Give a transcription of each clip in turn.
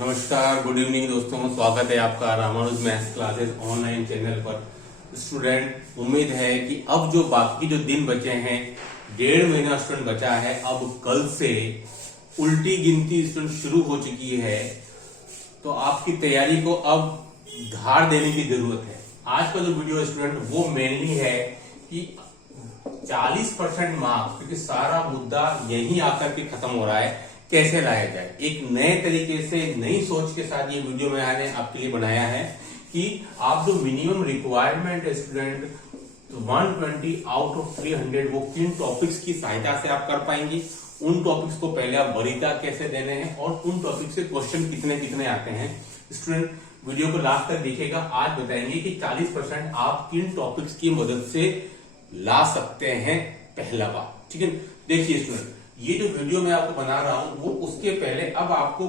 नमस्कार, good evening दोस्तों। स्वागत है आपका Ramanuj maths classes online channel पर। स्टूडेंट, उम्मीद है कि अब जो बाकी जो दिन बचे हैं, 1.5 महीना स्टूडेंट बचा है। अब कल से उल्टी गिनती स्टूडेंट शुरू हो चुकी है, तो आपकी तैयारी को अब धार देने की जरूरत है। आज का जो वीडियो स्टूडेंट वो मेनली है कि 40% मार्क्स, क्योंकि सारा मुद्दा यही आकर के खत्म हो रहा है, कैसे लाया जाए। एक नए तरीके से नई सोच के साथ ये वीडियो मैंने आपके लिए बनाया है कि आप जो मिनिमम रिक्वायरमेंट है स्टूडेंट 120 आउट ऑफ 300 वो किन टॉपिक्स की सहायता से आप कर पाएंगे, उन टॉपिक्स को पहले आप वरीयता कैसे देने हैं और उन टॉपिक से क्वेश्चन कितने कितने आते हैं। स्टूडेंट वीडियो को लास्ट तक देखिएगा। आज बताएंगे कि 40% आप किन टॉपिक्स की मदद से ला सकते हैं। पहला बात, ठीक है। देखिए स्टूडेंट, ये जो वीडियो मैं आपको बना रहा हूं वो उसके पहले अब आपको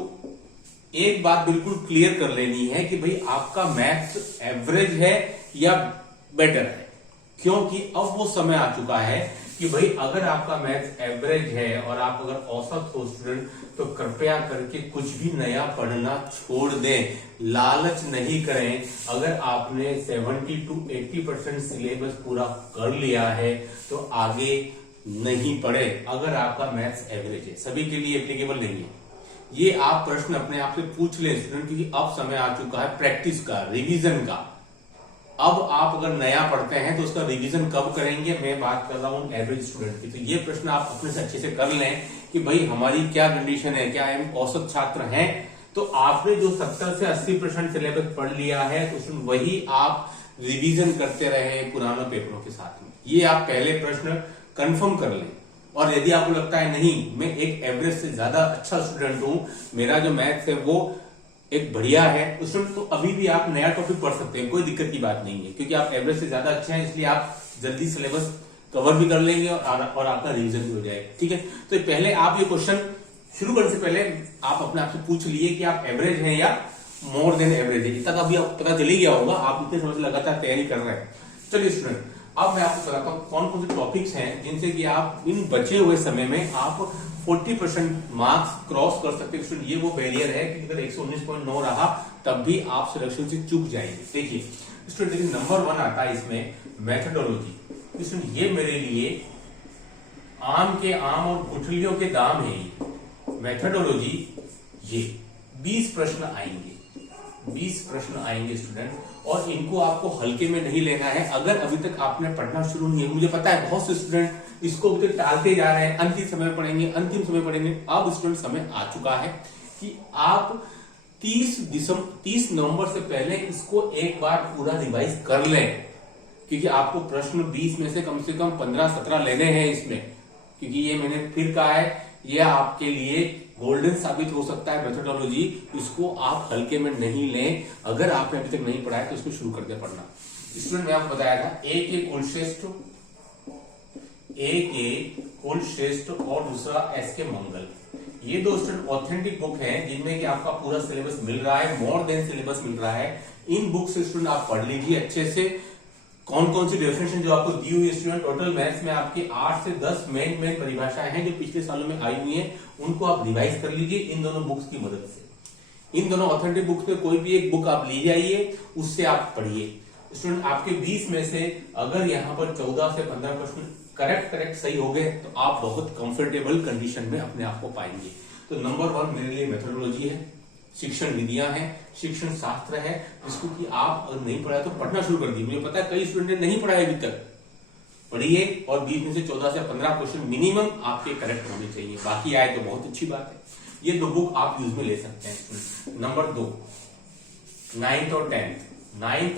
एक बात बिल्कुल क्लियर कर लेनी है कि भाई आपका मैथ्स एवरेज है या बेटर है। क्योंकि अब वो समय आ चुका है कि भाई अगर आपका मैथ्स एवरेज है और आप अगर औसत हो स्टूडेंट, तो कृपया करके कुछ भी नया पढ़ना छोड़ दें, लालच नहीं करें। अगर आपने 70 to 80% सिलेबस पूरा कर लिया है तो आगे नहीं पढ़े। अगर आपका मैथ्स एवरेज है, सभी के लिए एप्लीकेबल नहीं है। ये आप प्रश्न अपने आप से पूछ लें स्टूडेंट, क्योंकि अब समय आ चुका है प्रैक्टिस का, रिवीजन का। अब आप अगर नया पढ़ते हैं तो उसका रिवीजन कब करेंगे, मैं बात कर रहा हूं एवरेज स्टूडेंट की। तो ये प्रश्न आप अपने से अच्छे से कर लें कि भाई हमारी क्या कंडीशन है, क्या हम औसत छात्र हैं। तो आपने जो 70 से 80% सिलेबस पढ़ लिया है तो वही आप रिवीजन करते रहे पुराने पेपरों के साथ में। ये आप पहले प्रश्न कंफर्म कर लें। और यदि आपको लगता है नहीं, मैं एक एवरेज से ज्यादा अच्छा स्टूडेंट हूं, मेरा जो मैथ्स है वो एक बढ़िया है स्टूडेंट, तो अभी भी आप नया टॉपिक पढ़ सकते हैं, कोई दिक्कत की बात नहीं है। क्योंकि आप एवरेज से ज्यादा अच्छे हैं, इसलिए आप जल्दी सिलेबस कवर भी कर लेंगे और आपका रिवीजन भी हो जाएगा, ठीक है। तो पहले आप ये क्वेश्चन शुरू करने से पहले आप अपने आप से पूछ लिए कि आप एवरेज हैं या मोर देन एवरेज है। इतना तो अभी पता चल ही गया होगा, आप इतने समय से लगातार तैयारी कर रहे हैं। चलिए स्टूडेंट, अब मैं आपको बताता हूँ कौन कौन से टॉपिक्स हैं जिनसे कि आप इन बचे हुए समय में आप 40% मार्क्स क्रॉस कर सकते हैं। ये वो बैरियर है कि अगर 119.9 रहा तब भी आप सिलेक्शन से चूक जाएंगे। देखिए स्टूडेंट, देखिए नंबर 1 आता है इसमें मेथोडोलॉजी। स्टूडेंट ये मेरे लिए आम के आम और गुठलियों के दाम है। ये मेथोडोलॉजी, ये 20 प्रश्न आएंगे, 20 प्रश्न आएंगे स्टूडेंट, और इनको आपको हल्के में नहीं लेना है। अगर अभी तक आपने पढ़ना शुरू नहीं है, मुझे पता है बहुत से स्टूडेंट इसको अभी तक टालते जा रहे हैं, अंतिम समय पढ़ेंगे, अंतिम समय पढ़ेंगे। अब स्टूडेंट समय आ चुका है कि आप 30 नवंबर से पहले इसको एक बार पूरा रिवाइज कर लें। क्योंकि आपको प्रश्न 20 में से कम 15-17 लेने हैं इसमें। क्योंकि ये मैंने फिर कहा है, ये आपके लिए गोल्डन साबित हो सकता है मेथोडोलॉजी। इसको आप हल्के में नहीं लें। अगर आपने अभी तक नहीं पढ़ा है तो इसको शुरू करके पढ़ना। स्टूडेंट मैं आपको बताया था एक कुलश्रेष्ठ और दूसरा एस के मंगल। ये दो स्टूडेंट ऑथेंटिक बुक हैं जिनमें कि आपका पूरा सिलेबस मिल रहा है, मोर देन सिलेबस मिल रहा है। इन बुक से स्टूडेंट आप पढ़ लीजिए अच्छे से। कौन कौन सी डेफिनेशन जो आपको दी हुई है स्टूडेंट, टोटल मैथ्स में आपकी 8 से 10 मेन परिभाषाएं हैं जो पिछले सालों में आई हुई हैं, उनको आप रिवाइज कर लीजिए इन दोनों बुक्स की मदद से। इन दोनों ऑथेंटिक बुक्स में कोई भी एक बुक आप ले जाइए, उससे आप पढ़िए। स्टूडेंट आपके 20 में से अगर यहाँ पर 14 से 15 प्रश्न करेक्ट सही हो गए तो आप बहुत कंफर्टेबल कंडीशन में अपने आप को पाएंगे। तो नंबर 1 मेरे लिए मेथोडोलॉजी है, शिक्षण विधियां हैं, शिक्षण शास्त्र है, जिसको कि आप अगर नहीं पढ़ा तो पढ़ना शुरू कर दिए। मुझे पता है कई स्टूडेंट ने नहीं पढ़ा है अभी तक, पढ़िए। और 20 में से 14 से 15 क्वेश्चन मिनिमम आपके करेक्ट होने चाहिए, बाकी आए तो बहुत अच्छी बात है। ये 2 बुक आप यूज में ले सकते हैं। नंबर 2 9th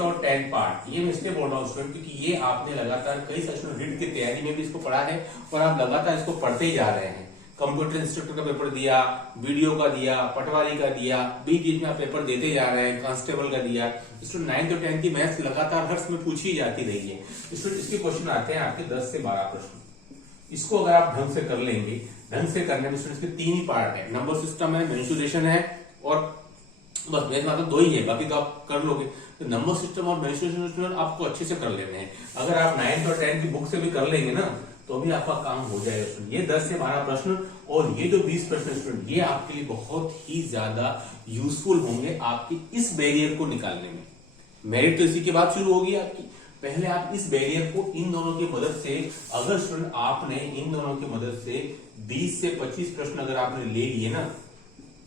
और 10th पार्ट। ये मैं इसलिए बोल रहा हूँ स्टूडेंट क्योंकि ये आपने लगातार कई सेशन रीड की तैयारी में भी इसको पढ़ा है और आप लगातार इसको पढ़ते ही जा रहे हैं। कंप्यूटर इंस्ट्रक्टर का पेपर दिया, वीडियो का दिया, पटवारी का दिया, बीच में आप पेपर देते जा रहे हैं, कांस्टेबल का दिया। स्टूडेंट 9th और 10th की मैथ्स लगातार हर समय पूछी जाती रही है। स्टूडेंट इसके क्वेश्चन आते हैं आपके 10 से 12 प्रश्न। इसको अगर आप ढंग से कर लेंगे, ढंग से करने में स्टूडेंट इसके 3 ही पार्ट है, नंबर सिस्टम है, मेंसुरेशन है, और बस मेरे मतलब 2 ही है, बाकी तो आप कर लोगे। तो नंबर सिस्टम और मेंसुरेशन आपको अच्छे से कर लेने हैं। अगर आप 9th और 10th की बुक से भी कर लेंगे ना तो भी आपका काम हो जाएगा स्टूडेंट। ये 10 से 12 प्रश्न और ये जो 20 प्रश्न स्टूडेंट, ये आपके लिए बहुत ही ज्यादा यूजफुल होंगे आपके इस बैरियर को निकालने में। मेरिट तो इसी के बाद शुरू होगी आपकी। पहले आप इस बैरियर को इन दोनों की मदद से, अगर स्टूडेंट आपने इन दोनों की मदद से 20 से 25 प्रश्न अगर आपने ले लिए ना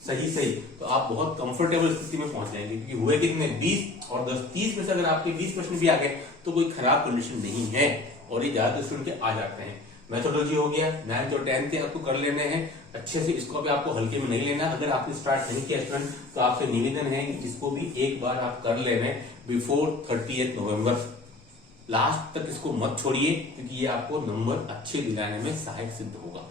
सही, तो आप बहुत कंफर्टेबल स्थिति में पहुंच जाएंगे। क्योंकि हुए कितने 20 और 10, 30 में से अगर आपके 20 प्रश्न भी आ गए तो कोई खराब कंडीशन नहीं है, और ये ज्यादातर स्टूडेंट के आ जाते हैं। मेथोडोलॉजी हो गया, 9th और 10th के आपको कर लेने हैं अच्छे से, इसको भी आपको हल्के में नहीं लेना। अगर आपने स्टार्ट नहीं किया स्टूडेंट तो आपसे निवेदन है कि इसको भी एक बार आप कर लेना बिफोर 30 नवंबर। लास्ट तक इसको मत छोड़िए, क्योंकि ये आपको नंबर अच्छे दिलाने में सहायक सिद्ध होगा।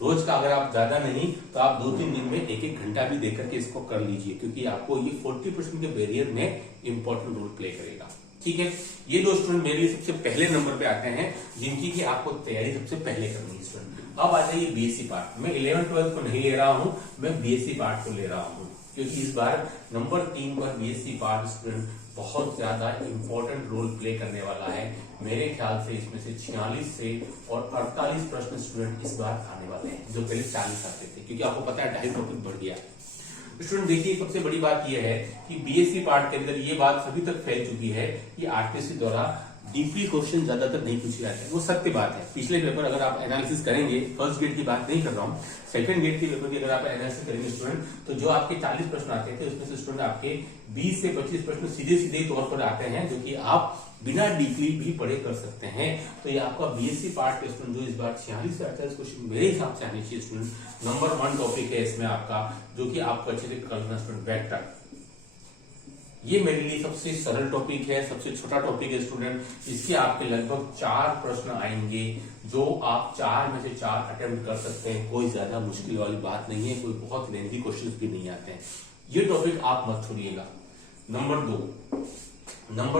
रोज का अगर आप ज्यादा नहीं तो आप 2-3 दिन में 1-1 घंटा भी देकर के इसको कर लीजिए, क्योंकि आपको ये 40% के बैरियर में इंपॉर्टेंट रोल प्ले करेगा। ठीक है, ये दो स्टूडेंट मेरे लिए सबसे पहले नंबर पे आते हैं जिनकी की आपको तैयारी सबसे पहले करनी है स्टूडेंट। अब आ जाइए बीएससी पार्ट। मैं 11th-12th को नहीं ले रहा हूं, मैं बीएससी पार्ट को ले रहा हूं, क्योंकि इस बार नंबर 3 पर बीएससी पार्ट स्टूडेंट बहुत ज्यादा इंपॉर्टेंट रोल प्ले करने वाला है। मेरे ख्याल से इसमें से 46 से और 48 प्रश्न स्टूडेंट इस बार आने वाले हैं, जो पहले 40 आते थे, क्योंकि आपको पता है 2.5 टॉपिक बढ़ गया। स्टूडेंट देखिए, सबसे बड़ी बात यह है कि बीएससी पार्ट के अंदर ये बात अभी तक फैल चुकी है कि आरपीएससी द्वारा डीपली क्वेश्चन ज्यादातर नहीं पूछे जाते हैं। वो सत्य बात है। पिछले पेपर अगर आप एनालिसिस करेंगे, फर्स्ट गेट की बात नहीं कर रहा हूँ, सेकंड गेट के पेपर की अगर आप एनालिसिस करेंगे स्टूडेंट, तो जो आपके 40 प्रश्न आते थे उसमें से स्टूडेंट आपके 20 से 25 प्रश्न सीधे तौर पर आते हैं, जो कि आप बिना डीपली भी पढ़े कर सकते हैं। तो ये आपका बीएससी पार्ट के स्टूडेंट जो इस बार 46 से 48 क्वेश्चन मेरे हिसाब से आने चाहिए स्टूडेंट। नंबर 1 टॉपिक है इसमें आपका, जो कि आपको अच्छे से करना स्टूडेंट, वेक्टर। ये मेरे लिए सबसे सरल टॉपिक है, सबसे छोटा टॉपिक है स्टूडेंट। इसके आपके लगभग 4 प्रश्न आएंगे, जो आप 4 में से 4 अटेम्प्ट कर सकते हैं। कोई ज्यादा मुश्किल वाली बात नहीं है, कोई बहुत लेंथी क्वेश्चंस भी नहीं आते हैं। ये टॉपिक आप मत छोड़िएगा। नंबर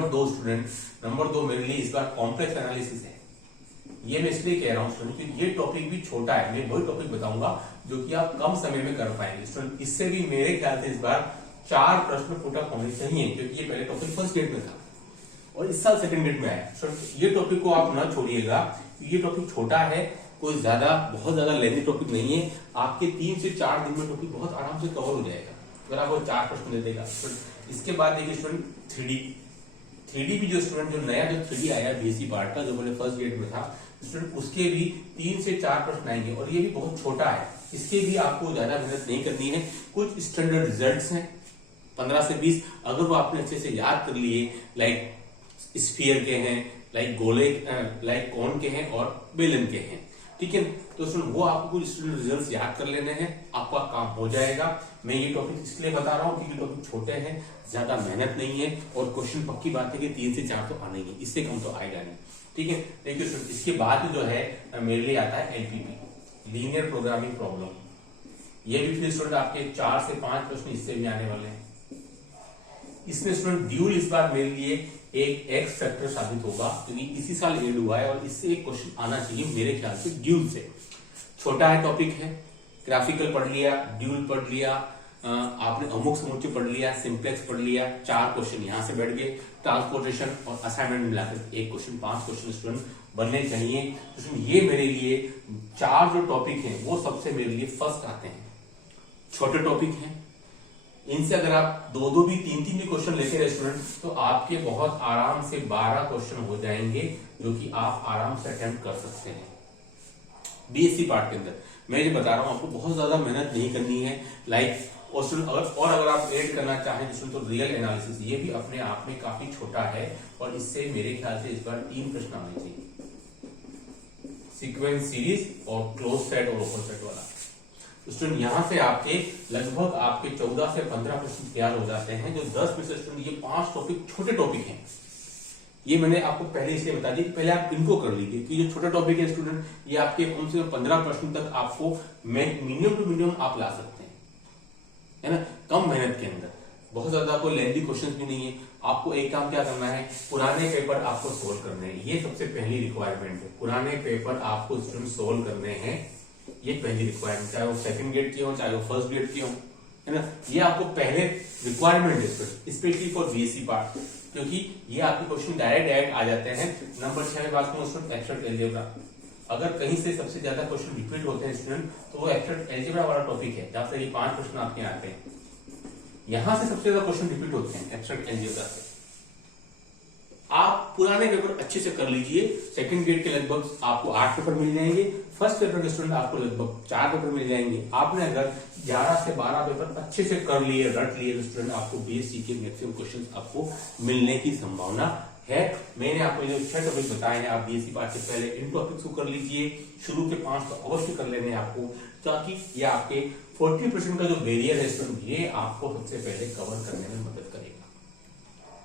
2 स्टूडेंट, नंबर 2 मेरे लिए इस बार कॉम्प्लेक्स एनालिसिस है। ये मैं इसलिए कह रहा हूं स्टूडेंट क्योंकि ये टॉपिक भी छोटा है। मैं वही टॉपिक बताऊंगा जो कि आप कम समय में कर पाएंगे स्टूडेंट। इससे भी मेरे ख्याल से इस बार 4 प्रश्न पुटअप होने चाहिए, क्योंकि ये पहले टॉपिक फर्स्ट गेट में था और इस साल सेकंड गेट में आया। ये टॉपिक को आप ना छोड़िएगा, ये टॉपिक छोटा है, कोई बहुत ज्यादा लेंथी टॉपिक नहीं है। आपके 3 से 4 दिन में टॉपिक बहुत आराम से कवर हो जाएगा अगर आपको 4 प्रश्न दे देगा। इसके बाद देखिए स्टूडेंट 3D भी जो स्टूडेंट जो नया जो 3D आया बीएससी पार्ट का, जो पहले फर्स्ट गेट में था स्टूडेंट, उसके भी 3 से 4 प्रश्न आएंगे और ये भी बहुत छोटा है। इसके भी आपको ज्यादा मेहनत नहीं करनी है। कुछ स्टैंडर्ड रिजल्ट्स हैं 15 से 20, अगर वो आपने अच्छे से याद कर लिए, लाइक स्फीयर के हैं, लाइक गोले, लाइक कौन के हैं और बेलन के हैं, ठीक है। तो स्टूडेंट वो आपको कुछ स्टूडेंट रिजल्ट्स याद कर लेने हैं, आपका काम हो जाएगा। मैं ये टॉपिक इसलिए बता रहा हूँ क्योंकि टॉपिक छोटे हैं, ज्यादा मेहनत नहीं है और क्वेश्चन पक्की बात है कि 3 से 4 तो आने ही, इससे कम तो आएगा नहीं, ठीक है। देखिए स्टूडेंट, इसके बाद जो है मेरे लिए आता है एलपीपी, लीनियर प्रोग्रामिंग प्रॉब्लम। ये भी फिर स्टूडेंट आपके 4 से 5 प्रश्न इससे भी आने वाले हैं। इसमें स्टूडेंट ड्यूल इस बार मेरे लिए एक एक्स फैक्टर साबित होगा, क्योंकि इसी साल एड हुआ है और इससे एक क्वेश्चन आना चाहिए मेरे ख्याल से ड्यूल से। छोटा है टॉपिक है, ग्राफिकल पढ़ लिया, ड्यूल पढ़ लिया, आपने अमुक समुच्चय पढ़ लिया, सिंप्लेक्स पढ़ लिया, 4 क्वेश्चन यहां से बैठ गए। ट्रांसपोर्टेशन और असाइनमेंट मिलाकर एक क्वेश्चन, 5 क्वेश्चन स्टूडेंट बनने चाहिए। तो ये मेरे लिए 4 जो टॉपिक हैं वो सबसे मेरे लिए फर्स्ट आते हैं। छोटे टॉपिक हैं, इनसे अगर आप 2-2 भी 3-3 भी क्वेश्चन लेते रहे स्टूडेंट, तो आपके बहुत आराम से 12 क्वेश्चन हो जाएंगे, जो कि आप आराम से अटेम्प्ट कर सकते हैं बीएससी पार्ट के अंदर। मैं ये बता रहा हूं आपको, बहुत ज्यादा मेहनत नहीं करनी है। लाइक और अगर आप ऐड करना चाहें तो रियल एनालिसिस, ये भी अपने आप में काफी छोटा है और इससे मेरे ख्याल से इस बार 3 प्रश्न आने चाहिए, सीक्वेंस सीरीज और क्लोज सेट और ओपन सेट वाला। स्टूडेंट यहां से आपके लगभग आपके 14 से 15 प्रश्न तैयार हो जाते हैं, जो 10 में से स्टूडेंट ये 5 टॉपिक छोटे टॉपिक हैं। ये मैंने आपको पहले इसलिए बता दी कि पहले आप इनको कर लीजिए कि जो छोटा टॉपिक है स्टूडेंट, ये आपके कम से कम 15 प्रश्न तक आपको मिनिमम टू मिनिमम आप ला सकते हैं, है ना, कम मेहनत के अंदर। बहुत ज्यादा कोई लेंथी क्वेश्चन भी नहीं है। आपको एक काम क्या करना है, पुराने पेपर आपको सोल्व करने हैं, ये सबसे पहली रिक्वायरमेंट है। पुराने पेपर आपको स्टूडेंट सोल्व करने हैं, ये पहली रिक्वायरमेंट, चाहे वो सेकंड गेट की हो चाहे वो फर्स्ट गेट की हो, है ना। ये आपको पहले रिक्वायरमेंट है स्पेशली फॉर बीएससी पार्ट, क्योंकि ये आपके क्वेश्चन डायरेक्ट आ जाते हैं। नंबर 6 में बात करूं स्टूडेंट, एब्स्ट्रैक्ट अलजेब्रा। अगर कहीं से सबसे ज्यादा क्वेश्चन रिपीट होते हैं स्टूडेंट, तो वो एब्स्ट्रैक्ट अलजेब्रा वाला टॉपिक है जहां से ये 5 प्रश्न आपके आते हैं, यहां से सबसे ज्यादा क्वेश्चन रिपीट होते हैं एब्स्ट्रैक्ट अलजेब्रा से। आप पुराने पेपर अच्छे से कर लीजिए, सेकंड ग्रेड के लगभग आपको 8 पेपर मिल जाएंगे, फर्स्ट पेपर के स्टूडेंट आपको लगभग 4 पेपर मिल जाएंगे। आपने अगर 11 से 12 पेपर अच्छे से कर लिए, रट लिए, तो स्टूडेंट आपको बीएससी के मैक्सिमम क्वेश्चन आपको मिलने की संभावना है। मैंने आपको जो 6 टॉपिक बताए हैं, आप बीएससी पार्ट से पहले इन टॉपिक्स को कर लीजिए, शुरू के 5 तो अवश्य कर लेने आपको, ताकि ये आपके 40% का जो बैरियर है स्टूडेंट, ये आपको सबसे पहले कवर करने में मदद करेगा।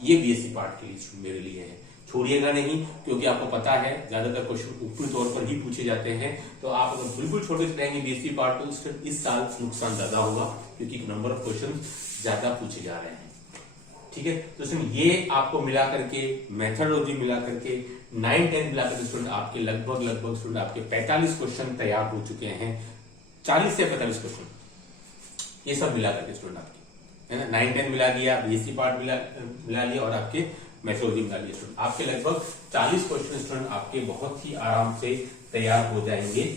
ये बीएससी पार्ट के लिए मेरे लिए है, छोड़िएगा नहीं, क्योंकि आपको पता है ज्यादातर क्वेश्चन ऊपरी तौर पर ही पूछे जाते हैं। तो आप अगर बिल्कुल छोटे से रहेंगे बीएससी पार्ट, तो इस साल नुकसान ज्यादा होगा, क्योंकि नंबर ऑफ क्वेश्चन ज्यादा पूछे जा रहे हैं। ठीक है, तो स्टूडेंट ये आपको मिला करके, मेथोडोलॉजी मिला करके, 9-10 मिला करके स्टूडेंट आपके लगभग स्टूडेंट आपके 45 क्वेश्चन तैयार हो चुके हैं, 40 से 45 क्वेश्चन, ये सब मिला करके स्टूडेंट आपके, है ना, 9-10 मिला दिया, बीएससी पार्ट मिला लिया, और आपके मेथोडोलॉजी मिला लिया स्टूडेंट, आपके लगभग 40 क्वेश्चन स्टूडेंट आपके बहुत ही आराम से तैयार हो जाएंगे।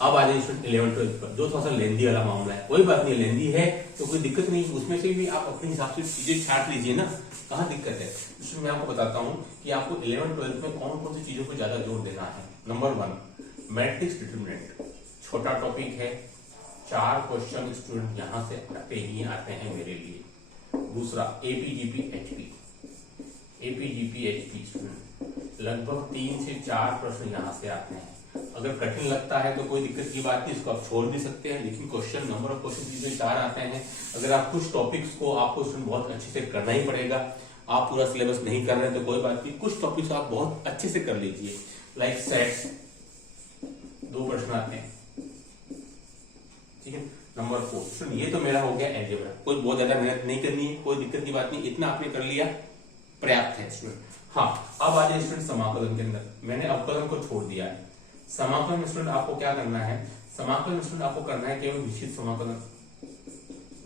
अब आ जाइए स्टूडेंट 11-12 पर, जो थोड़ा सा लेंदी वाला मामला है, कोई बात नहीं, लेंदी है तो कोई दिक्कत नहीं, उसमें से भी आप अपने हिसाब से चीजें छाट लीजिए ना, कहाँ दिक्कत है। इसमें मैं आपको बताता हूँ कि आपको 11-12 में कौन कौन सी चीजों को ज्यादा जोर देना है। नंबर 1 मैट्रिक्स डिटरमिनेंट, छोटा टॉपिक है, 4 क्वेश्चन स्टूडेंट यहां से आते ही आते हैं मेरे लिए। दूसरा एपीजीपी एचपी स्टूडेंट लगभग 3 से 4 प्रश्न यहां से आते हैं। अगर कठिन लगता है तो कोई दिक्कत की बात नहीं, इसको आप छोड़ भी सकते हैं, लेकिन क्वेश्चन नंबर ऑफ क्वेश्चन 4 आते हैं। अगर आप कुछ टॉपिक्स को आपको बहुत अच्छे से करना ही पड़ेगा, आप पूरा सिलेबस नहीं कर रहे हैं तो कोई बात नहीं, कुछ टॉपिक्स आप बहुत अच्छे से कर लीजिए, लाइक सेट्स 2 प्रश्न आते हैं। ठीक है, नंबर 4 ये तो मेरा हो गया अलजेब्रा, कोई बहुत ज्यादा मेहनत नहीं करनी है, कोई दिक्कत की बात नहीं, इतना आपने कर लिया पर्याप्त है स्टूडेंट। हाँ, अब आ जाए स्टूडेंट समाकलन के अंदर, मैंने अवकलन को छोड़ दिया है। समाकलन स्टूडेंट आपको क्या करना है, समाकलन स्टूडेंट आपको करना है केवल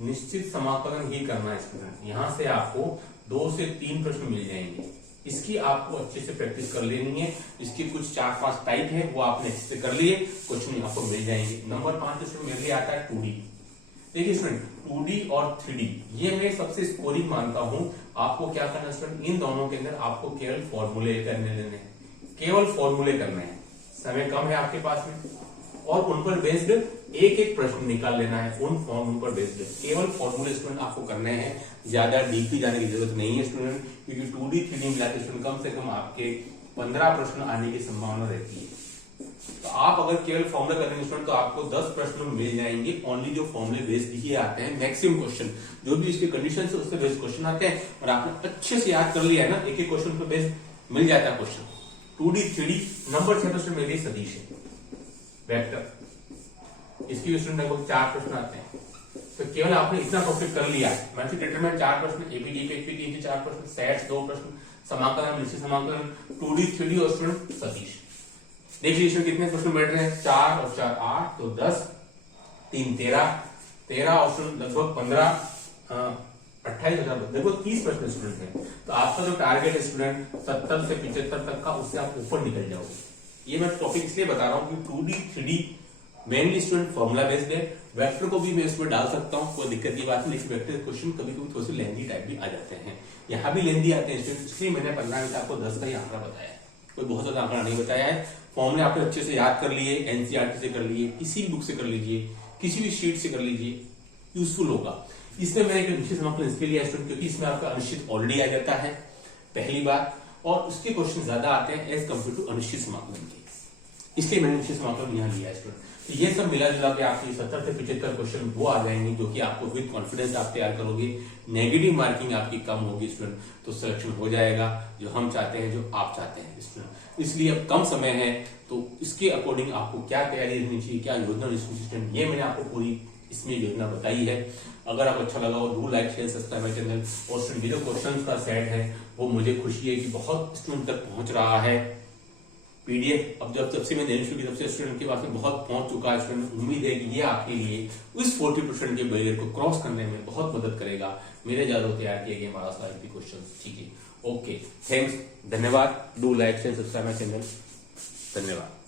निश्चित समाकलन ही करना है स्टूडेंट। यहां से आपको 2 से 3 प्रश्न मिल जाएंगे, इसकी आपको अच्छे से प्रैक्टिस कर लेनी है। इसकी कुछ 4-5 टाइप है, वो आपने अच्छे से कर लिए, क्वेश्चन आपको मिल जाएंगे। नंबर 5 स्टूडेंट मेरे लिए आता है 2D। देखिए स्टूडेंट 2D और 3D ये मैं सबसे स्कोरिंग मानता हूं। आपको क्या करना है स्टूडेंट, इन दोनों के अंदर आपको केवल फॉर्मूले करने लेने हैं, केवल फॉर्मूले करने हैं, समय कम है आपके पास में, और उन पर बेस्ड एक प्रश्न निकाल लेना है, उन फॉर्मूले पर बेस्ड केवल फॉर्मूले स्टूडेंट आपको करने हैं, ज्यादा डीपली जाने की जरूरत नहीं है स्टूडेंट, क्योंकि 2D 3D मिलाते स्टूडेंट कम से कम आपके 15 प्रश्न आने की संभावना रहती है। तो आप अगर केवल फॉर्मूला करेंगे स्टूडेंट तो आपको 10 प्रश्न मिल जाएंगे, ओनली जो फॉर्मूले बेस्ड ही आते हैं, मैक्सिमम क्वेश्चन जो भी इसके कंडीशन है उससे बेस्ड क्वेश्चन आते हैं, और आपने अच्छे से याद कर लिया है ना, एक क्वेश्चन पे बेस्ड मिल जाता है क्वेश्चन। 2D 3D नंबर 6 प्रश्न मेरे लिए सदिश है, वेक्टर, इसकी स्टूडेंट लगभग 4 प्रश्न आते हैं। तो केवल आपने इतना टॉपिक कर लिया, मैट्रिक्स डिटरमिनेंट 4 प्रश्न, एपीजीपी एचपी 3 से 4 प्रश्न, सेट्स 2 प्रश्न, समाकलन निश्चित समाकलन 2D 3D और स्टूडेंट सदिश। देखिए इसमें कितने प्रश्न बैठ रहे हैं, 4 और 4 8, तो 10, 3 13 और स्टूडेंट लगभग 15 28,000 लगभग 30 प्रश्न स्टूडेंट है। तो आपका जो टारगेट है स्टूडेंट 70 से 75 तक का, उससे आप ऊपर निकल जाओगे। ये मैं टॉपिक इसलिए बता रहा हूँ कि 2D 3D mainly student formula based है, वेक्टर को भी मैं इसमें डाल सकता हूँ, कोई दिक्कत की बात नहीं, लेकिन वेक्टर क्वेश्चन कभी कभी थोड़े से लेंदी टाइप भी आ जाते हैं, यहाँ भी लेंदी आते हैं स्टूडेंट, इसलिए मैंने 15 में आपको 10 का ही आंकड़ा बताया है, कोई बहुत ज्यादा आंकड़ा नहीं बताया है। फॉर्मूले आपने अच्छे से याद कर लिए, एनसीईआरटी से कर लिए, किसी भी बुक से कर लीजिए, किसी भी शीट से कर लीजिए, यूजफुल होगा। इसमें मैंने एक निश्चित समाकलन इसके लिए स्टूडेंट क्योंकि इसमें आपका अनिश्चित ऑलरेडी आ जाता है, पहली बात, और उसके क्वेश्चन ज्यादा आते हैं एज कम्पेयर टू अनिश्चित समाकलन के, इसलिए मैंने निश्चित समाकलन यहाँ लिया है स्टूडेंट। तो ये सब मिला जुला के आपके 70 से 75 क्वेश्चन वो आ जाएंगे, जो कि आपको विद कॉन्फिडेंस आप तैयार करोगे, नेगेटिव मार्किंग आपकी कम होगी स्टूडेंट, तो सिलेक्शन हो जाएगा जो हम चाहते हैं, जो आप चाहते हैं स्टूडेंट। इसलिए अब कम समय है, तो इसके अकॉर्डिंग आपको क्या तैयारी रहनी चाहिए, क्या योजना स्टूडेंट, ये मैंने आपको पूरी इसमें योजना बताई है। अगर आपको अच्छा लगा हो do like share subscribe my channel, और स्टूडेंट जो क्वेश्चन का सेट है वो मुझे खुशी है कि बहुत स्टूडेंट तक पहुंच रहा है। पीडीएफ अब जब से मैं देनी शुरू की तब से स्टूडेंट के पास में बहुत पहुंच चुका है स्टूडेंट, उम्मीद है कि ये आपके लिए उस 40% के बैरियर को क्रॉस करने में बहुत मदद करेगा। मेरे ज्यादा तैयार किए गए हमारा सारे क्वेश्चन, ठीक है, ओके, थैंक्स, धन्यवाद, do like share subscribe my channel, धन्यवाद।